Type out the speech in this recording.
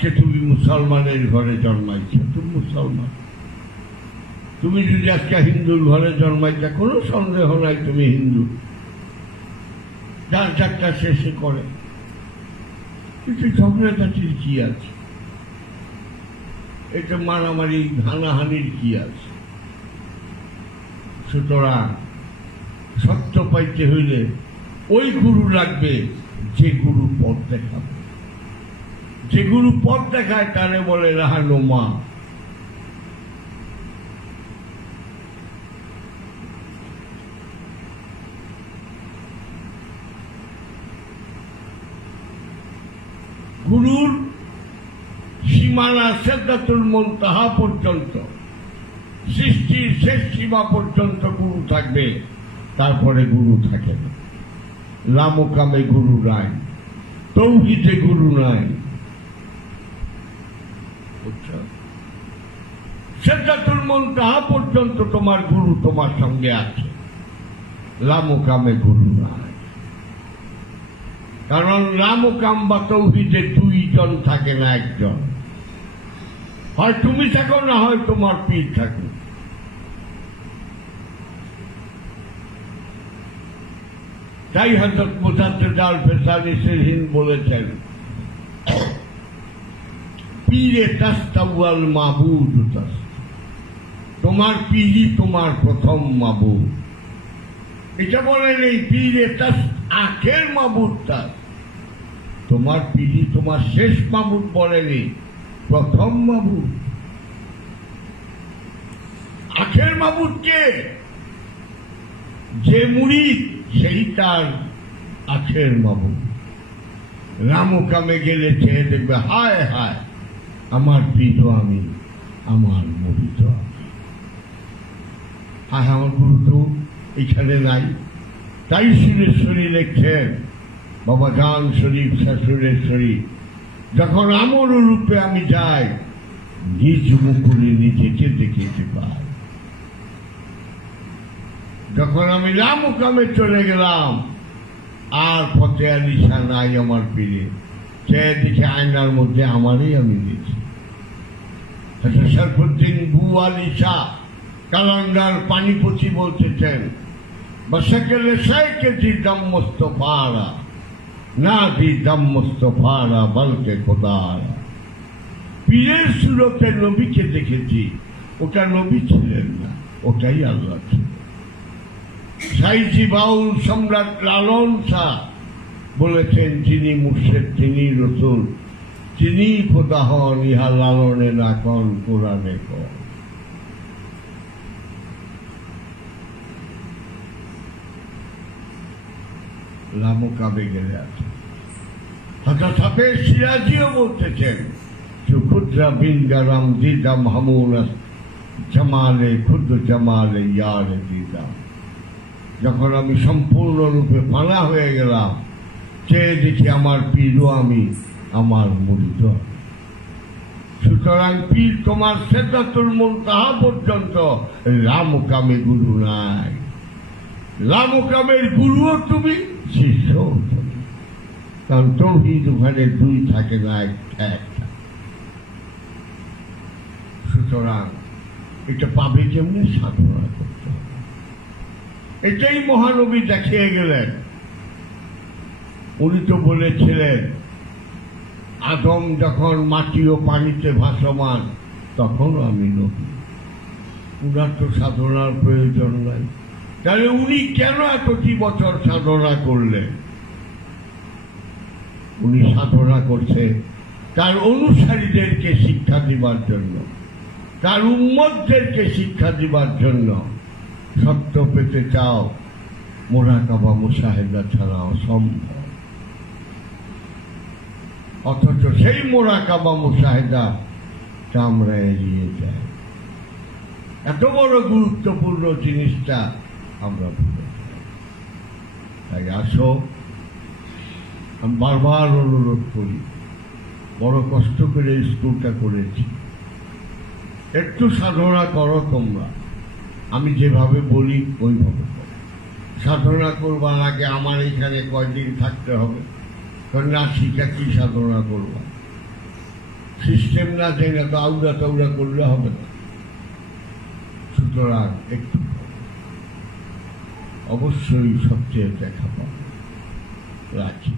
আজকে তুমি মুসলমানের ঘরে জন্মাইছ। তুমি মুসলমান। তুমি যদি আজকে হিন্দুর ঘরে জন্মাইছ কোনো সন্দেহ নাই তুমি হিন্দু। যার যারটা শেষে করে। কিন্তু ঝগড়াঝাটির কি আছে? এটা মারামারি, হানাহানির কি আছে? সুতরাং সত্য পাইতে হইলে ওই গুরু লাগবে যে গুরু পথ দেখাবে। যে গুরু পথ দেখায় তারে বলে রাহানো মা গুরুর সীমানা সেদ্ধাতুল মন তাহা পর্যন্ত, সৃষ্টির শেষ সীমা পর্যন্ত গুরু থাকবে, তারপরে গুরু থাকে না লামকামে গুরু নাই তৌহিতে গুরু নাই। পর্যন্ত। তোমার গুরু তোমার সঙ্গে আছে। লামকামে গুরু নাই। কারণ লামকাম বা তৌহিদে দুইজন থাকে না একজন। হয় তুমি থাকো, না হয় তোমার পীর থাকো। তাই হজরত মুসাদ্দাল ফেসানি সিরহিন বলেছেন পীরে তাস্তাওয়াল মাহবুদ তোমার পীরই তোমার প্রথম মাবুদ। এটা বলেন এই পীরে তাস আখের তার। তোমার পীরই তোমার শেষ মাবুদ বলেনি প্রথম মাবুদ। আখের মাবুদ কে? যে মুড়ি সেই তার আখের মাবুদ। রামকামে গেলে চেয়ে দেখবে, হায় হায়। আমার পীর আমি আমার মুড়ি তো আমি আমার গুরু তো এখানে নাই। তাই সুরেশ্বরী লিখছেন বাবা গান শরীফ শাশুরেশ্বরী যখন আমর রূপে আমি যাই, নিজ মুকুলে নিজেকে দেখিতে পাই। যখন আমি রামকামে চলে গেলাম, আর পথে আলিশা নাই আমার পীরে। সে দেখে আয়নার মধ্যে আমারই আমি দেখি। আচ্ছা সরফুদ্দিন বু আলিশা কালান্ডার পানিপতি বলতেছেন, বসকেলে সাইকে দি দম মুস্তফারা না দি দম মুস্তফারা বলকে খোদারা। পীরের সুরতে নবীকে দেখেছি, ওটা নবী ছিলেন না, ওটাই আল্লাহ ছিল। সাইজি বাউল সম্রাট লালন শাহ বলেছেন, যিনি মুর্শেদ, তিনি রসুল। তিনি খোদা হন, ইহা লালনে না কন কোরআনে কন। লামো কাবে গেলে আছে। হঠাৎ হাফেজ সিরাজিও বলতেছেন সুক্ষুদ্রা বিন্দারাম দিদাম হামুন জামালে ক্ষুদ্র জামালে ইয়ারে দিদাম যখন আমি সম্পূর্ণরূপে ফানা হয়ে গেলাম চেয়ে দেখি আমার পীরও আমি, আমার মরিত সুতরাং পীর তোমার সেদাতুল মন তাহা পর্যন্ত রামকামে গুরু নাই। রামকামের গুরুও তুমি শিষ্য তুমি। কারণ তৌহিদ ওখানে দুই থাকে না একটা। সুতরাং এটা পাবে যেমনি সাধনা করতে হবে। এটাই মহানবী দেখিয়ে গেলেন। উনি তো বলেছিলেন, আদম যখন মাটি ও পানিতে ভাসমান, তখন আমি নবী। উনার তো সাধনার প্রয়োজন নাই। তাহলে উনি কেন এতটি বছর সাধনা করলেন? উনি সাধনা করছে তার অনুসারীদেরকে শিক্ষা দিবার জন্য, তার উম্মতদেরকে শিক্ষা দিবার জন্য। সত্য পেতে চাও, মোরাকাবা মুসাহেদা ছাড়া অসম্ভব। অথচ সেই মোরাকাবা মুসাহেদা চামড়া এড়িয়ে যায়। এত বড় গুরুত্বপূর্ণ জিনিসটা আমরা ভুলে যাই। তাই আসো, আমি বারবার অনুরোধ করি, বড় কষ্ট করে স্কুলটা করেছি। একটু সাধনা করো তোমরা। আমি যেভাবে বলি, ওইভাবে সাধনা করবার আগে আমার এখানে কয়দিন থাকতে হবে? কারণ না সেটা কি সাধনা করব? সিস্টেম না জেনে তো আউড়া তাউরা করলে হবে না। সুতরাং একটু অবশ্যই সবচেয়ে দেখা পাবো রাখি।